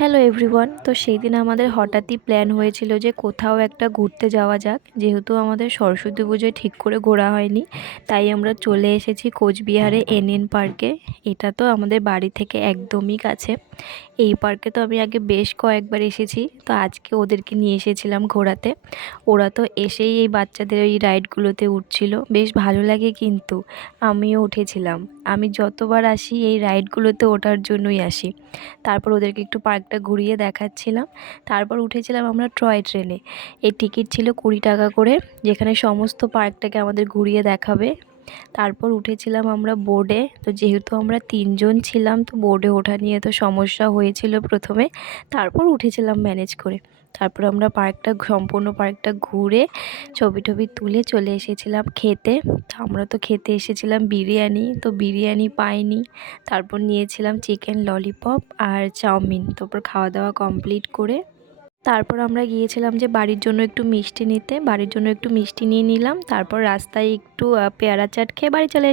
Hello everyone. তো সেই দিন আমাদের হঠাৎই প্ল্যান হয়েছিল যে কোথাও একটা ঘুরতে যাওয়া যাক। যেহেতু আমাদের সরস্বতী পুজোয় ঠিক করে ঘোরা হয়নি, তাই আমরা চলে এসেছি কোচবিহারে এনএন পার্কে। এটা তো আমাদের বাড়ি থেকে একদমই কাছে। এই পার্কে তো আমি আগে বেশ কয়েকবার এসেছি, তো আজকে ওদেরকে নিয়ে এসেছিলাম ঘোরাতে। ওরা তো এসেই এই বাচ্চাদের এই রাইডগুলোতে উঠছিল, বেশ ভালো লাগে কিন্তু আমিও উঠেছিলাম। আমি যতবার আসি এই রাইডগুলোতে ওঠার জন্যই আসি। তারপর ওদেরকে একটু পার্কটা ঘুরিয়ে দেখাচ্ছিলাম। তারপর উঠেছিলাম আমরা টয় ট্রেনে। এর টিকিট ছিল 20 টাকা করে, যেখানে সমস্ত পার্কটাকে আমাদের ঘুরিয়ে দেখাবে। তারপর উঠেছিলাম আমরা বোর্ডে। তো যেহেতু আমরা 3জন ছিলাম, তো বোর্ডে ওঠা নিয়ে তো সমস্যা হয়েছিল প্রথমে। তারপর উঠেছিলাম ম্যানেজ করে। তারপর আমরা সম্পূর্ণ পার্কটা ঘুরে ছবি টবি তুলে চলে এসেছিলাম খেতে। তো আমরা তো খেতে এসেছিলাম বিরিয়ানি, তো বিরিয়ানি পাইনি। তারপর নিয়েছিলাম চিকেন ললিপপ আর চাউমিন। তারপর খাওয়া দাওয়া কমপ্লিট করে তারপর আমরা গিয়েছিলাম যে বাড়ির জন্য একটু মিষ্টি নিতে। বাড়ির জন্য একটু মিষ্টি নিয়ে নিলাম। তারপর রাস্তায় একটু পেয়ারা চাট খেয়ে বাড়ি চলে